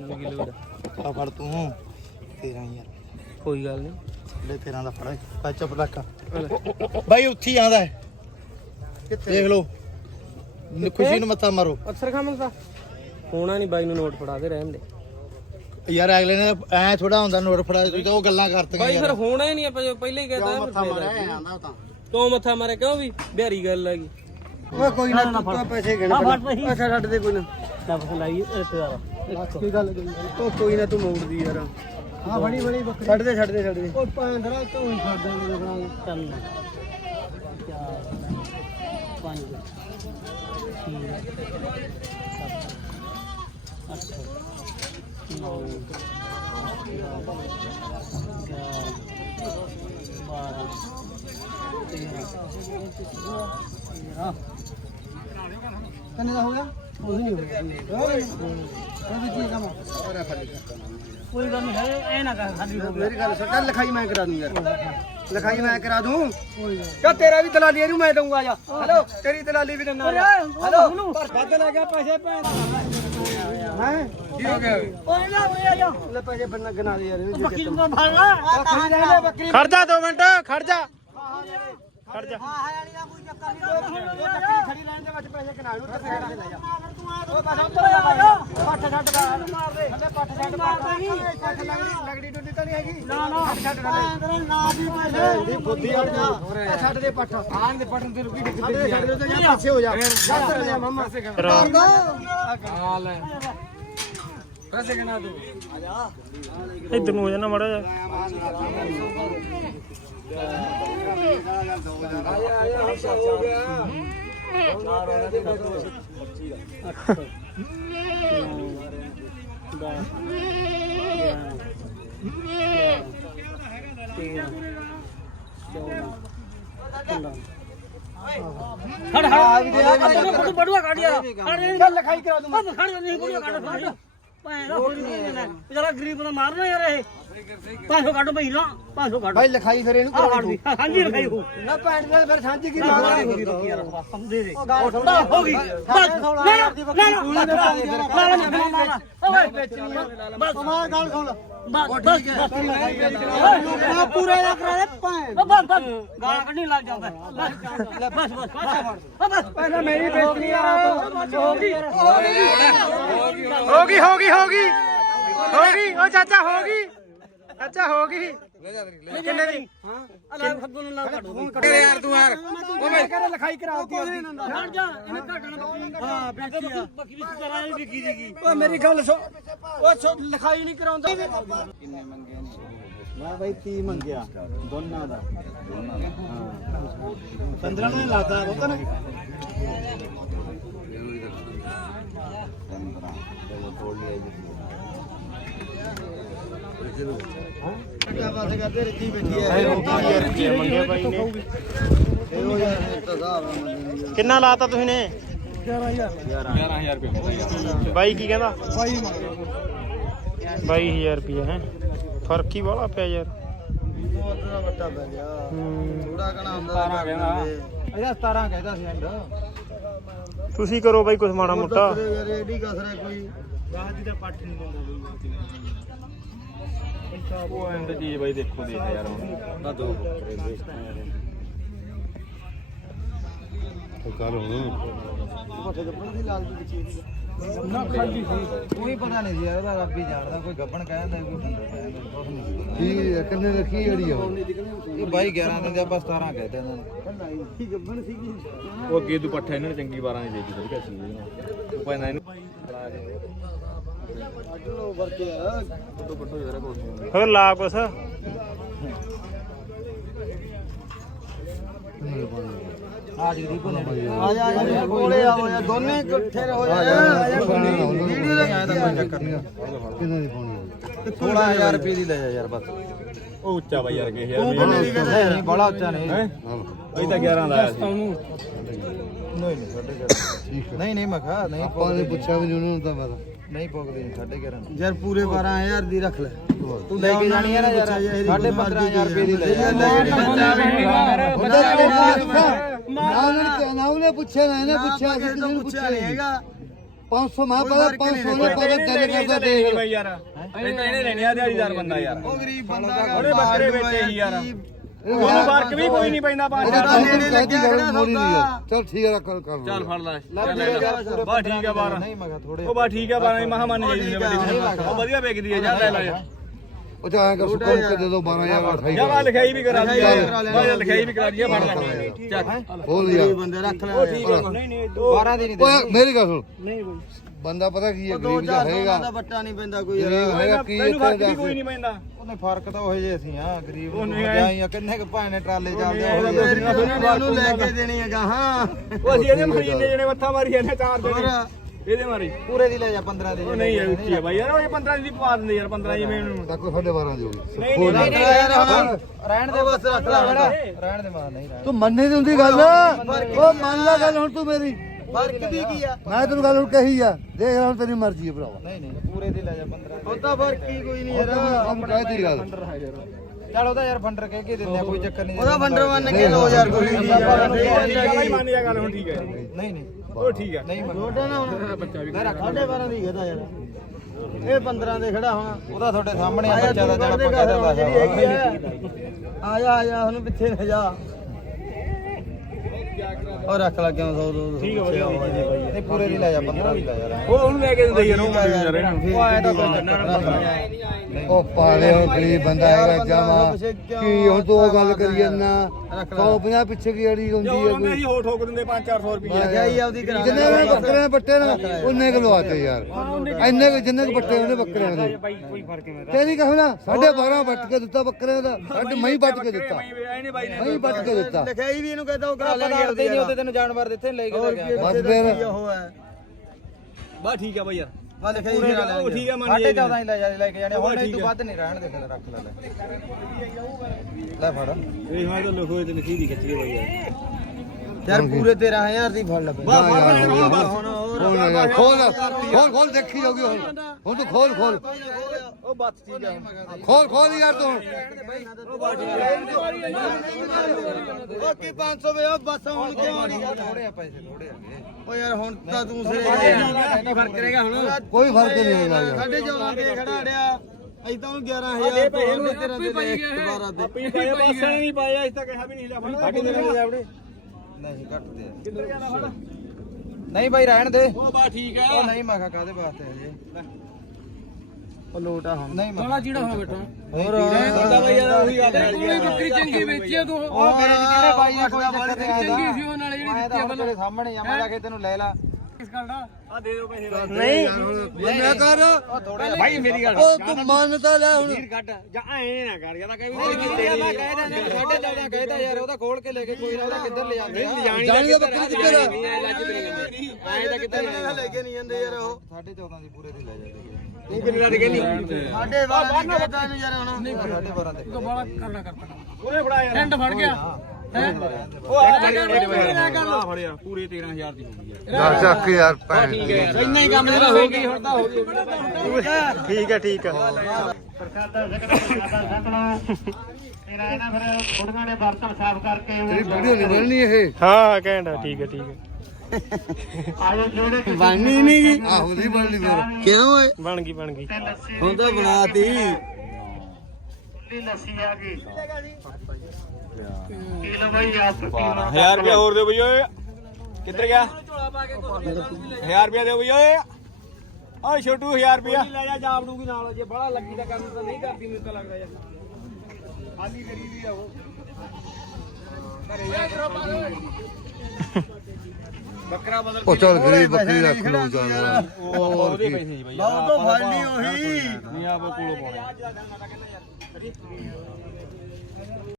ਮੈਨੂੰ ਕੀ ਲੋੜ ਆ? ਫੜ ਤੂੰ। 13000 ਕੋਈ ਗੱਲ ਨਹੀਂ। ਲੈ 13 ਦਾ ਫੜ ਪਾ ਚੁੱਪ ਬਾਈ ਉੱਥੀ ਆਂਦਾ ਹੈ। ਦੇਖ ਲਓ। ਖੁਸ਼ੀ ਨੂੰ ਮੱਥਾ ਮਾਰੋ। ਅਕਸਰ ਖਾਮਲ ਦਾ ਹੋਣਾ ਨਹੀਂ ਬਾਈ ਨੂੰ ਨੋਟ ਫੜਾ ਦੇ ਰਹਿਣ ਦੇ। ਯਾਰ ਅਗਲੇ ਨੇ ਐ ਥੋੜਾ ਹੁੰਦਾ ਨੋਟ ਫੜਾ ਤੁਸੀਂ ਤਾਂ ਉਹ ਗੱਲਾਂ ਕਰਤੀਆਂ ਬਾਈ ਫਿਰ ਹੋਣਾ ਹੀ ਨਹੀਂ ਆਪਾਂ ਜੋ ਪਹਿਲਾਂ ਹੀ ਕਹਿਤਾ ਮੱਥਾ ਮਾਰਿਆ? ਆਂਦਾ ਤਾਂ। ਕਿਉਂ ਮੱਥਾ ਮਾਰਿਆ? ਕਿਉਂ ਵੀ? ਬਿਹਾਰੀ ਗੱਲ ਹੈਗੀ ਓਏ ਕੋਈ ਨਾ ਤੂੰ ਪੈਸੇ ਗਿਣ ਆ ਫੜ ਪਈ ਅੱਛਾ ਛੱਡ ਦੇ ਕੋਈ ਨਾ। ਲੱਭ ਲਾਈ ਰਿਸ਼ਤੇਦਾਰ ਕੀ ਗੱਲ ਉਹ ਕੋਈ ਨਾ ਤੂੰ ਮੋੜਦੀ ਯਾਰ। ਹਾਂ ਬੜੀ ਬੜੀ ਬੱਕਰੀ। ਛੱਡ ਦੇ ਛੱਡ ਦੇ ਛੱਡ ਦੇ। ਉਹ ਪੰਦਰਾ ਤੋਂ ਹੀ ਛੱਡ ਦੇ ਦੇਖਣਾ ਤਿੰਨ। ਚਾਰ ਪੰਜ ਛੇ ਸੱਤ ਅੱਠ ਨੌ ਗਿਆਰਾਂ ਬਾਰਾਂ ਤੇਰਾਂ ਤੇਰਾਂ ਕਿੰਨੇ ਦਾ ਹੋ ਗਿਆ? ਨਹੀਂ ਹੋਇਆ ਕੰਮ ਕੋਈ ਗੱਲ ਨਹੀਂ ਐ ਨਾ ਕਰ ਖਾਲੀ ਹੋ ਮੇਰੀ ਗੱਲ ਸੁਣ ਲਿਖਾਈ ਮੈਂ ਕਰਾ ਦੂੰ ਯਾਰ ਲਿਖਾਈ ਮੈਂ ਕਰਾ ਦੂੰ ਕਾ ਤੇਰਾ ਵੀ ਦਲਾਲੀ ਇਹਨੂੰ ਮੈਂ ਦਊਂਗਾ ਜਾ ਹੈਲੋ ਤੇਰੀ ਦਲਾਲੀ ਵੀ ਦਿੰਦਾ ਹੈਲੋ ਵੱਧ ਲੈ ਗਿਆ ਪੈਸੇ ਭੈਣ ਹੈ ਕੀ ਹੋ ਗਿਆ ਓਏ ਨਾ ਓਏ ਜਾ ਲੈ ਪੈਸੇ ਬੰਨਾ ਗਨਾ ਦੇ ਯਾਰ ਇਹਨੂੰ ਬੱਕੀ ਨੂੰ ਫੜ ਲਾ ਬੱਕਰੀ ਬੱਕਰੀ ਖੜ ਜਾ 2 ਮਿੰਟ ਖੜ ਜਾ ਖੜ ਜਾ ਬੱਕਰੀ ਖੜੀ ਰਹਿਣ ਦੇ ਵਿੱਚ ਪੈਸੇ ਕਨਾ ਨੂੰ ਤੇ ਲੈ ਜਾ ਉਹ ਬਸ ਉੱਪਰ ਜਾ ਪੱਠ ਛੱਡ ਦਾ ਮਾਰ ਦੇ। ਹਲੇ ਪੱਠ ਛੱਡ ਮਾਰ ਦੇ ਪੱਠ ਲਗੜੀ ਲਗੜੀ ਟੁੱਟੀ ਤਾਂ ਨਹੀਂ ਹੈਗੀ। ਨਾ ਨਾ। ਛੱਡ ਨਾ ਨਾ ਵੀ ਪੈਸੇ ਦੀ ਬੁੱਧੀ ਅੜ ਜਾ ਛੱਡ ਦੇ ਪੱਠ। ਆਣ ਦੇ ਪੱਠ ਤੇ ਰੁਕੀ ਡਿੱਗ ਦੇ ਛੱਡ ਦੇ ਜਾ ਪਾਸੇ ਹੋ ਜਾ। ਜਾ ਜਾ ਮਮਾ। ਹਾਲ ਹੈ। ਪੈਸੇ ਕਨਾ ਤੂੰ? ਇੱਧਰ ਨੂੰ ਹੋ ਜਾਣਾ ਮੜਾ ਜਾ ਖੜ ਖੜ ਤੂੰ ਬੜੂਆ ਕੱਢ ਯਾਰ ਖੜ ਨਹੀਂ ਚੱਲ ਲਿਖਾਈ ਕਰਾ ਦੂੰ ਖੜ ਨਹੀਂ ਬੜੂਆ ਕੱਢ ਫੜ ਭਾਂ ਹੋਰ ਨਹੀਂ ਜਰਾ ਗਰੀਬ ਨੂੰ ਮਾਰਨਾ ਯਾਰ ਇਹ 500 ਕੱਢ ਭਈ ਨਾ 500 ਕੱਢ ਭਾਈ ਲਿਖਾਈ ਫਿਰ ਇਹਨੂੰ ਆ ਕਰਾ ਕੱਢ ਦੀ ਹਾਂਜੀ ਰਖਾਈ ਹੋ ਨਾ ਪੈਂਟ ਦੇ ਫਿਰ ਸਾਂਝੀ ਕੀ ਯਾਰ ਦੇ ਹੋ ਗਈ ਬਸ ਨਾ ਨਾ ਬਸ ਕਮਾਲ ਗੱਲ ਸੁਣ ਬਸ ਬਸ ਪੂਰਾ ਦਾ ਕਰਾ ਦੇ ਭੈਣ ਬਸ ਬਸ ਗਾਲਾਂ ਕੱਢਣੀ ਲੱਗ ਜਾਂਦਾ ਬਸ ਬਸ ਬਸ ਬਸ ਪਹਿਲਾਂ ਮੇਰੀ ਬੇਇੱਜ਼ਤੀ ਆ ਹੋ ਗਈ ਹੋ ਗਈ ਹੋ ਗਈ ਹੋ ਗਈ ਹੋ ਗਈ ਉਹ ਚਾਚਾ ਹੋ ਗਈ ਚਾਚਾ ਹੋ ਗਈ। ਕਿੰਨੇ ਦੀ? ਅਲਾ ਖੱਬੂ ਨੂੰ ਲਾ ਕੱਢੋ ਯਾਰ ਤੂੰ ਯਾਰ ਉਹ ਮੈਂ ਕਹਿੰਦਾ ਲਿਖਾਈ ਕਰਾ ਦਿੱਤੀ ਛੱਡ ਜਾ ਇਹਨੇ ਘਟਣਾ ਬੱਕਰੀ ਹਾਂ ਬੱਕਰੀ ਬੱਕਰੀ ਦੀ ਤਰ੍ਹਾਂ ਹੀ ਵਿਕੀ ਜੀਗੀ ਓ ਮੇਰੀ ਗੱਲ ਸੁਣ। ਸੁਣ ਲਿਖਾਈ ਨਹੀਂ ਕਰਾਉਂਦਾ। ਕਿੰਨੇ ਮੰਗੇ ਮੈਂ ਬਾਈ 30 ਮੰਗਿਆ। ਦੋਨਾਂ ਦਾ। ਦੋਨਾਂ ਦਾ। ਹਾਂ। 15 ਨੇ। ਲਾਤਾ ਉਹ ਤਾਂ ਕਿਆ ਬਾਤ ਕਰਦੇ ਰੱਜੀ ਬੈਠੀ ਹੈ ਮੰਗਿਆ ਬਾਈ ਨੇ ਇਹੋ ਯਾਰ ਤਾਂ ਹਿਸਾਬ ਨਾਲ ਮੰਗਦੇ ਨੇ ਕਿੰਨਾ ਲਾਤਾ ਤੁਸੀਂ ਨੇ? 11000 ਰੁਪਏ ਬਾਈ ਕੀ ਕਹਿੰਦਾ? ਬਾਈ 22000 ਰੁਪਏ ਹੈ? ਫ਼ਰਕ ਹੀ ਵਾਲਾ ਪਿਆ ਯਾਰ। ਬਹੁਤ ਦਾ ਵੱਟਾ ਪੈ ਗਿਆ ਥੋੜਾ ਕਣਾ ਹੁੰਦਾ 17 ਕਹਿੰਦਾ ਇਹਦਾ 17 ਕਹਿੰਦਾ ਸੀ ਐਂਡ ਤੁਸੀਂ ਕਰੋ ਬਾਈ ਕੁਝ ਮਾੜਾ ਮੋਟਾ। ਰੇਡੀ ਕਸਰਾ ਕੋਈ ਬਾਹਰ ਦੀ ਤਾਂ ਪੱਠ ਨਹੀਂ ਦਿੰਦਾ ਉਹ ਐਂਡ ਚੀਜ਼ ਬਾਈ ਦੇਖੋ ਦੇਖ ਯਾਰ ਹੁਣ। ਨਾ ਦੋ ਪੱਠੇ ਗੱਬਣ ਦੀ ਲਾਲ ਦੀ ਚੀਜ਼ ਨਾ ਖਾਲੀ ਸੀ। ਕੋਈ ਪਤਾ ਨਹੀਂ ਯਾਰ ਉਹਦਾ ਰੱਬ ਹੀ ਜਾਣਦਾ ਕੋਈ ਗੱਬਣ ਕਹਿੰਦਾ ਕੋਈ ਬੰਦਾ ਕਹਿੰਦਾ ਕੀ ਕਿੰਨੇ ਰੱਖੀ ਜਿਹੜੀ ਆ ਇਹ ਬਾਈ 11 ਦਿਨ ਦੇ ਆਪਾਂ 17 ਕਹਿੰਦੇ ਇਹਨਾਂ ਨੇ। ਕੀ ਗੱਬਣ ਸੀਗੀ। ਉਹ ਅੱਗੇ ਤੂੰ ਪੱਠਾ ਇਹਨਾਂ ਨੇ ਚੰਗੀ 12 ਨਹੀਂ ਦੇਦੀ ਵਧੀਆ ਸੀ। ਉਹ ਪੈਣਾ ਇਹਨੂੰ ਅੱਡ ਲੋ ਵਰਕੇ ਆ ਪੱਟੋ ਪੱਟੋ ਯਾਰ ਕੁਛ ਨੀ। ਹੋਰ ਲਾ ਕੁਛ। ਆ ਜਗਦੀਪ ਨੇ ਆ ਜਾ ਆ ਜਾ ਕੋਲੇ ਆਓ ਯਾਰ ਦੋਨੇ ਇਕੱਠੇ ਰਹੋ ਯਾਰ ਆ ਜਾ ਵੀਡੀਓ ਦਾ ਆਇਆ ਤਾਂ ਕੋਈ ਚੱਕਰ ਨਹੀਂ ਕਿੰਨੇ ਦੀ ਪਾਉਣੀ 16000 ਰੁਪਏ ਦੀ ਲੈ ਜਾ ਯਾਰ ਬਸ ਉਹ ਉੱਚਾ ਬਾਈ ਯਾਰ ਕੇ ਯਾਰ ਤੂੰ ਕਿੰਨੇ ਦੀ ਕਹਿੰਦਾ ਨਹੀਂ ਬੜਾ ਉੱਚਾ ਨਹੀਂ। ਅਸੀਂ ਤਾਂ 11 ਦਾ ਆਇਆ ਸੀ। ਨਹੀਂ ਨਹੀਂ ਸਾਡੇ ਨਹੀਂ ਨਹੀਂ ਮੈਂ ਕਿਹਾ ਨਹੀਂ ਆਪਾਂ ਨੇ ਪੁੱਛਿਆ ਵੀ ਉਹਨੂੰ ਤਾਂ ਪਤਾ ਨਹੀਂ ਪੁੱਗਦੇ ਨਹੀਂ ਸਾਡੇ 11 ਯਾਰ ਪੂਰੇ 12000 ਦੀ ਰੱਖ ਲੈ ਤੂੰ ਲੈ ਕੇ ਜਾਣੀ ਹੈ ਨਾ ਯਾਰ ਸਾਡੇ 15000 ਰੁਪਏ ਦੀ ਲੈ ਜਾ ਨਾ ਉਹਨੇ ਪੁੱਛਿਆ ਨਾ ਇਹਨੇ ਪੁੱਛਿਆ ਕਿਸੇ ਨੇ ਪੁੱਛਿਆ ਨਹੀਂ ਹੈਗਾ 500 ਮੈਂ ਪਤਾ 500 ਨੇ ਪਤਾ ਦਿਲ ਕਰਦਾ ਦੇਖ ਬਈ ਯਾਰ ਇਹ ਤਾਂ ਇਹਨੇ ਲੈਣੇ ਆ ਦਿਹਾੜੀਦਾਰ ਬੰਦਾ ਯਾਰ ਉਹ ਗਰੀਬ ਬੰਦਾ ਉਹਨੇ ਬੱਕਰੇ ਵੇਚੇ ਯਾਰ ਉਹਨੂੰ ਫ਼ਰਕ ਵੀ ਕੋਈ ਨਹੀਂ ਪੈਂਦਾ ਪੰਜ ਦਾ। ਨੇੜੇ ਲੱਗਿਆ ਨਹੀਂ ਯਾਰ ਚਲ ਠੀਕ ਹੈ ਰੱਖ ਕਰ ਚੱਲ ਫੜ ਲੈ। ਚੱਲ ਬਾ ਠੀਕ ਆ 12 ਨਹੀਂ ਮੈਂ ਕਿਹਾ ਥੋੜੇ ਉਹ ਬਾ ਠੀਕ ਆ 12 ਮਹਾ ਮੰਨ ਜਾਈ ਉਹ ਵਧੀਆ ਵੇਚਦੀ ਆ ਜਾ ਲੈ ਲੈ। ਜਾ ਉਹ ਚਾਹਾਂ ਕਰ ਸੁਕਮ ਕੇ ਦੇ ਦੋ 12000 ਅਠਾਈ ਜਾ ਵਾ ਲਿਖਾਈ ਵੀ ਕਰਾ ਦੀ ਬਾ ਜਾ ਲਿਖਾਈ ਵੀ ਕਰਾ ਦੀ ਫੜ ਲੈ। ਚੱਕ ਬੋਲ ਯਾਰ ਬੰਦੇ ਰੱਖ ਲੈ ਉਹ ਠੀਕ ਨਹੀਂ ਨਹੀਂ ਦੋ। 12 ਦੀ ਨਹੀਂ ਓਏ ਮੇਰੀ ਗੱਲ ਸੁਣ। ਨਹੀਂ ਬਈ। ਬੰਦਾ ਪਤਾ ਕੀ ਹੈ ਦੋ ਗਰੀਬ ਦਾ ਹੈਗਾ ਦਾ ਬੱਟਾ ਨਹੀਂ ਪੈਂਦਾ ਕੋਈ ਯਾਰ। ਗਰੀਬ ਕੀ ਫ਼ਰਕ ਵੀ ਕੋਈ ਨਹੀਂ ਪੈਂਦਾ। ਉਹਨੇ ਫ਼ਰਕ ਤਾਂ ਉਹੇ ਜੇ ਅਸੀਂ ਆ ਗਰੀਬ ਉਹ ਨੂੰ। ਜਾਈਆਂ ਕਿੰਨੇ ਕ ਭਾਣੇ ਟਰਾਲੇ ਚੱਲਦੇ ਉਹਨੂੰ ਲੈ ਕੇ ਦੇਣੀ ਹੈਗਾ ਹਾਂ। ਉਹ ਅਸੀਂ ਇਹਦੇ ਮਰੀ ਨੇ ਜਿਹੜੇ ਮੱਥਾ ਮਾਰੀ ਜਾਂਦੇ ਚਾਰ ਦੇ ਹੋਰ ਇਹਦੇ ਮਾਰੀ। ਪੂਰੇ ਦੀ ਲੈ ਜਾ 15 ਦੀ ਉਹ ਨਹੀਂ ਯਾਰ ਉੱਚੀ ਆ ਬਾਈ ਯਾਰ ਉਹ ਇਹ 15 ਦੀ ਪਵਾ ਦਿੰਦੇ ਯਾਰ 15 ਜਿਵੇਂ ਇਹਨੂੰ ਤਾਂ ਕੋਈ 12.5 ਦੀ ਹੋਗੀ ਨਹੀਂ ਨਹੀਂ ਯਾਰ ਰਹਿਣ ਦੇ ਬਸ ਰੱਖ ਲੈ ਬੜਾ ਰਹਿਣ ਦੇ ਮਾਂ ਨਹੀਂ ਤੂੰ ਮੰਨੇ ਦੀ। ਹੁੰਦੀ ਗੱਲ ਉਹ ਮੰਨ ਲੈ ਗੱਲ ਹੁਣ ਤੂੰ ਮੇਰੀ। ਫ਼ਰਕ ਵੀ ਕੀ ਆ? ਮੈਂ ਤੈਨੂੰ ਗੱਲ ਹੁਣ ਕਹੀ ਆ ਦੇਖ ਲੈ ਹੁਣ ਤੇਰੀ ਮਰਜ਼ੀ ਹੈ ਭਰਾਵਾ। ਨਹੀਂ ਨਹੀਂ ਪੂਰੇ ਦੀ ਲੈ ਜਾ 15 ਉਹ ਤਾਂ ਫ਼ਰਕ ਹੀ ਕੋਈ ਨਹੀਂ ਉਹ ਤਾਂ ਯਾਰ ਕੰਮ ਕਹਿਤੀ ਗੱਲ। ਚਲ ਉਹਦਾ ਯਾਰ ਫੰਡਰ ਕਹਿ ਕੇ ਦਿੰਦੇ ਆ ਕੋਈ ਚੱਕਰ ਨਹੀਂ ਉਹਦਾ ਫੰਡਰ ਮੰਨ ਕੇ ਲੋ ਯਾਰ ਕੋਈ ਨਹੀਂ ਬਾਈ। ਮੰਨ ਜਾ ਗੱਲ ਹੁਣ ਠੀਕ ਹੈ ਨਹੀਂ ਨਹੀਂ। ਉਹ ਠੀਕ ਹੈ ਨਹੀਂ ਛੋਟਾ ਨਾ ਹੁਣ। ਬੱਚਾ ਵੀ ਸਾਢੇ 12 ਦੀ ਕਹਦਾ ਯਾਰ। ਇਹ 15 ਦੇ ਖੜਾ ਹੁਣ। ਉਹਦਾ ਤੁਹਾਡੇ ਸਾਹਮਣੇ ਆ ਬੱਚਾ ਦਾ ਜਿਹੜਾ ਪੱਕਾ ਦਾ ਆ ਜਾ ਆ। ਜਾ ਉਹਨੂੰ ਪਿੱਛੇ ਲੈ ਜਾ। ਉਹ ਰੱਖ ਲਾ ਕਿਉਂ? 100 200 ਠੀਕ ਹੈ ਨਹੀਂ ਪੂਰੇ ਦੀ ਲੈ ਜਾ 15 ਦੀ ਲੈ ਜਾ। ਉਹ ਉਹਨੂੰ ਲੈ ਕੇ ਦਿੰਦੇ ਯਾਰ ਉਹ ਯਾਰ। ਇਹਨੂੰ ਉਹ ਆਇਆ ਤਾਂ ਕੋਈ ਚੱਕਰ ਨਹੀਂ ਉਹ ਪਾਲੇ ਹੁਣ ਗਰੀਬ ਬੰਦਾ ਹੈਗਾ ਜਾਵਾ ਕੀ ਹੁਣ ਤੂੰ ਉਹ ਗੱਲ ਕਰੀ ਜਾਂਦਾ। 150 ਪਿੱਛੇ ਕੀ ਅੜੀ ਹੁੰਦੀ ਜੋ ਹੈ ਸੀ ਹੋਰ ਠੋਕ ਦਿੰਦੇ 5-400 ਰੁਪਏ ਲਗਾਈ ਆਪਦੀ ਕਰਾ ਜਿੰਨੇ ਵੀ ਬੱਕਰੇ ਦੇ ਪੱਟੇ ਨਾ ਉਹਨੇ ਕੁ ਲਵਾਤੇ ਯਾਰ। ਇੰਨੇ ਕੁ ਜਿੰਨੇ ਕੁ ਪੱਟੇ ਉਹਨੇ ਬੱਕਰਿਆਂ ਦੇ ਬਾਈ ਕੋਈ ਫ਼ਰਕ ਨਹੀਂ ਤੇਰੀ ਕਹੋ ਨਾ 12.5 ਵੱਟ ਕੇ ਦਿੱਤਾ ਬੱਕਰਿਆਂ ਦਾ ਸਾਡੇ ਮੈਂ ਹੀ ਵੱਟ ਕੇ ਦਿੱਤਾ। ਨਹੀਂ ਨੇ ਮੈਂ ਹੀ ਵੱਟ ਕੇ ਦਿੱਤਾ। ਲਿਖਾਈ ਵੀ ਇਹਨੂੰ ਕਹਿੰਦਾ ਉਹ ਕਰਾ ਲੈਣਗੇ ਆਪਦੀ ਨਹੀਂ ਉਹਦੇ ਤੈਨੂੰ ਜਾਨਵਰ ਦਿੱਤੇ ਲੈ ਕੇ ਗਿਆ। ਬਸ ਫਿਰ। ਉਹ ਹੈ? ਬਾ ਠੀਕ ਆ ਬਾਈ ਯਾਰ ਆ ਲਿਖਾਈ ਵੀ ਕਰਾ ਲੈਣਗੇ ਉਹ ਠੀਕ ਆ, ਮੰਨ ਜਾਈਏ। 14 ਹੀ ਲੈ ਜਾ ਲੈ ਕੇ ਜਾਣੇ ਹੁਣ ਇਹ ਤੋਂ। ਵੱਧ ਨਹੀਂ ਰਹਿਣ ਦੇ ਫਿਰ ਰੱਖ ਲੈ ਲੈ। ਲੈ ਫੜ। ਇਹ ਮੈਂ ਤਾਂ ਲਿਖੋ ਤੇ ਲਿਖੀ ਦੀ ਖਿੱਚੀ ਬਾਈ ਯਾਰ ਯਾਰ ਪੂਰੇ 13000 ਦੀ ਫੜ ਲੈ ਨਾ ਯਾਰ, ਹੁਣ ਹੋਰ ਨਾ ਖੋਲ ਖੋਲ ਖੋਲ ਦੇਖੀ ਜਾਊਗੀ ਹੁਣ ਹੁਣ ਤੂੰ ਖੋਲ ਖੋਲ। ਉਹ ਬੱਤ ਠੀਕ ਆ ਖੋਲ ਖੋਲ ਯਾਰ ਤੂੰ। ਉਹ ਕੀ 500 ਵੇ ਉਹ ਬੱਸ ਹੁਣ ਕਿਉਂ ਨਹੀਂ ਥੋੜੇ ਆ ਪੈਸੇ ਥੋੜੇ ਆ ਓ ਯਾਰ ਹੁਣ ਤਾਂ ਤੂੰ ਸਿਰੇ ਫ਼ਰਕ ਕਰੇਗਾ ਹੁਣ। ਕੋਈ ਫ਼ਰਕ ਨਹੀਂ ਹੈਗਾ ਯਾਰ। ਸਾਢੇ 14 ਦੇ ਖੜਾ ਅੜਿਆ। ਅਸੀਂ ਤਾਂ ਉਹਨੂੰ 11000 ਤੋਂ ਉਹਨੇ ਤੇਰਾ ਦੇ ਲੈ 12 ਦੇ। ਆਪੀ ਪਾਇਆ ਪਾਸੇ ਨਹੀਂ ਪਾਇਆ ਇਸ ਤਾਂ ਕਿਹਾ ਵੀ ਨਹੀਂ ਲਿਆ ਫੜ ਨਹੀਂ ਘੱਟ ਦੇ ਨਹੀਂ ਬਾਈ ਰਹਿਣ ਦੇ। ਉਹ ਬਾ ਠੀਕ ਉਹ ਨਹੀਂ ਮੈਂ ਕਿਹਾ ਕਾਦੇ ਵਾਸਤੇ ਹਜੇ ਉਹ ਲੋਟ ਆ ਹੁਣ ਨਹੀਂ ਮੈਂ ਜਿਹੜਾ ਹੋਇਆ ਬੈਠਾ ਹੋਰ ਕਹਿੰਦਾ ਬਾਈ ਯਾਰ ਉਹੀ ਗੱਲ ਹੈ ਕੋਈ ਬੱਕਰੀ ਚੰਗੀ ਵੇਚੀ ਆ ਤੂੰ ਉਹ ਮੇਰੇ ਜਿਹੜੇ ਬਾਈ ਦਾ ਕੋਈ ਚੱਕਰ ਨਹੀਂ ਆਇਆ ਚੰਗੀ ਸੀ ਉਹ ਨਾਲ ਜਿਹੜੀ ਮੈਂ ਤਾਂ ਹੁਣ ਤੇਰੇ ਸਾਹਮਣੇ ਆ ਮੈਂ ਜਾ ਕੇ ਤੈਨੂੰ ਲੈ ਲਾ ਇਸ ਗੱਲ ਦਾ ਆ ਦੇ ਦਿਓ ਪੈਸੇ ਨਹੀਂ ਮੰਨਿਆ ਕਰ ਭਾਈ ਮੇਰੀ ਗੱਲ ਉਹ ਤੂੰ ਮੰਨ ਤਾਂ ਲੈ ਹੁਣ ਕੱਢ ਜਾਂ ਐ ਨਾ ਕਰ ਯਾਰ ਕਹੇ ਮੈਂ ਕਹਿ ਦਿੰਦਾ ਸਾਢੇ 14 ਕਹਿਦਾ ਯਾਰ ਉਹਦਾ ਖੋਲ ਕੇ ਲੈ ਕੇ ਕੋਈ ਨਾ ਉਹਦਾ ਕਿੱਧਰ ਲੈ ਜਾਂਦੇ ਆ ਜਾਣੀ ਦਾ ਬੱਕਰੀ ਕਿੱਧਰ ਲੈ ਕੇ ਨਹੀਂ ਜਾਂਦੇ ਯਾਰ ਉਹ? ਸਾਢੇ 14 ਦੀ ਪੂਰੇ ਦੀ ਲੈ ਜਾਂਦੇ ਤੂੰ ਕਿੰਨੇ ਦਾ ਕਹਿੰਦੀ ਸਾਢੇ 12 ਦੀ ਕਹਿਦਾ ਇਹਨੂੰ ਯਾਰ ਹੁਣ। ਨਹੀਂ ਸਾਢੇ 12 ਦੇ ਤੂੰ। ਬੜਾ ਕਰਨਾ ਕਰਨਾ ਉਹਨੇ ਫੜਾ ਯਾਰ। ਟੈਂਟ ਫੜ ਗਿਆ। ਹੈ ਉਹ ਆ ਫੜਿਆ ਪੂਰੇ 13000 ਦੀ ਹੋ ਗਈ ਯਾਰ। ਯਾਰ ਚੱਕ ਯਾਰ ਭੈਣ ਠੀਕ ਹੈ ਇੰਨਾ ਹੀ ਕੰਮ ਜਿਹੜਾ ਹੋ ਗਈ ਹੁਣ ਤਾਂ ਹੋ ਗਈ ਠੀਕ ਹੈ ਠੀਕ ਹੈ ਤੇਰੀ ਵੀਡੀਓ ਨਹੀਂ ਬਣਨੀ ਇਹ। ਹਾਂ ਕਹਿੰਦਾ ਠੀਕ ਹੈ ਠੀਕ ਹੈ। ਬਣਨੀ ਨਹੀਂ ਗਈ ਆਹੋ ਨਹੀਂ ਬਣਨੀ ਫਿਰ। ਕਿਉਂ ਓਏ? ਬਣ ਗਈ ਬਣ ਗਈ। ਹੁਣ ਤਾਂ ਬਣਾਤੀ। ਹਜ਼ਾਰ ਰੁਪਇਆ ਹੋਰ ਦਿਓ ਬਈ ਓਏ। ਕਿੱਧਰ ਗਿਆ? 1000 ਰੁਪਇਆ ਦਿਓ ਬਈ ਓਏ। ਓਏ ਛੋਟੂ 1000 ਰੁਪਇਆ। ਲੈ ਜਾ ਜਾਬ ਨੂੰ ਨਾਲ ਜੇ ਬੜਾ ਲੱਗੀ ਦਾ ਕੰਮ ਤਾਂ ਨਹੀਂ ਕਰਦੀ ਮੈਨੂੰ ਤਾਂ ਲੱਗਦਾ ਯਾਰ। ਆਲੀ ਕਰੀ ਦੀ ਆ ਉਹ? ਬੱਕਰਾ ਬਦਲ ਉਹ ਚੱਲ ਗਰੀਬ ਬੱਕਰੀ ਰੱਖ ਲਓ ਚੱਲ। ਉਹ ਉਹਦੇ ਪੈਸੇ ਜੀ ਬਈ ਬਹੁਤ ਤੋਂ ਫੜਨੀ ਉਹੀ। ਨਹੀਂ ਆਪ ਕੋਲੋਂ ਪਾਉਣੇ।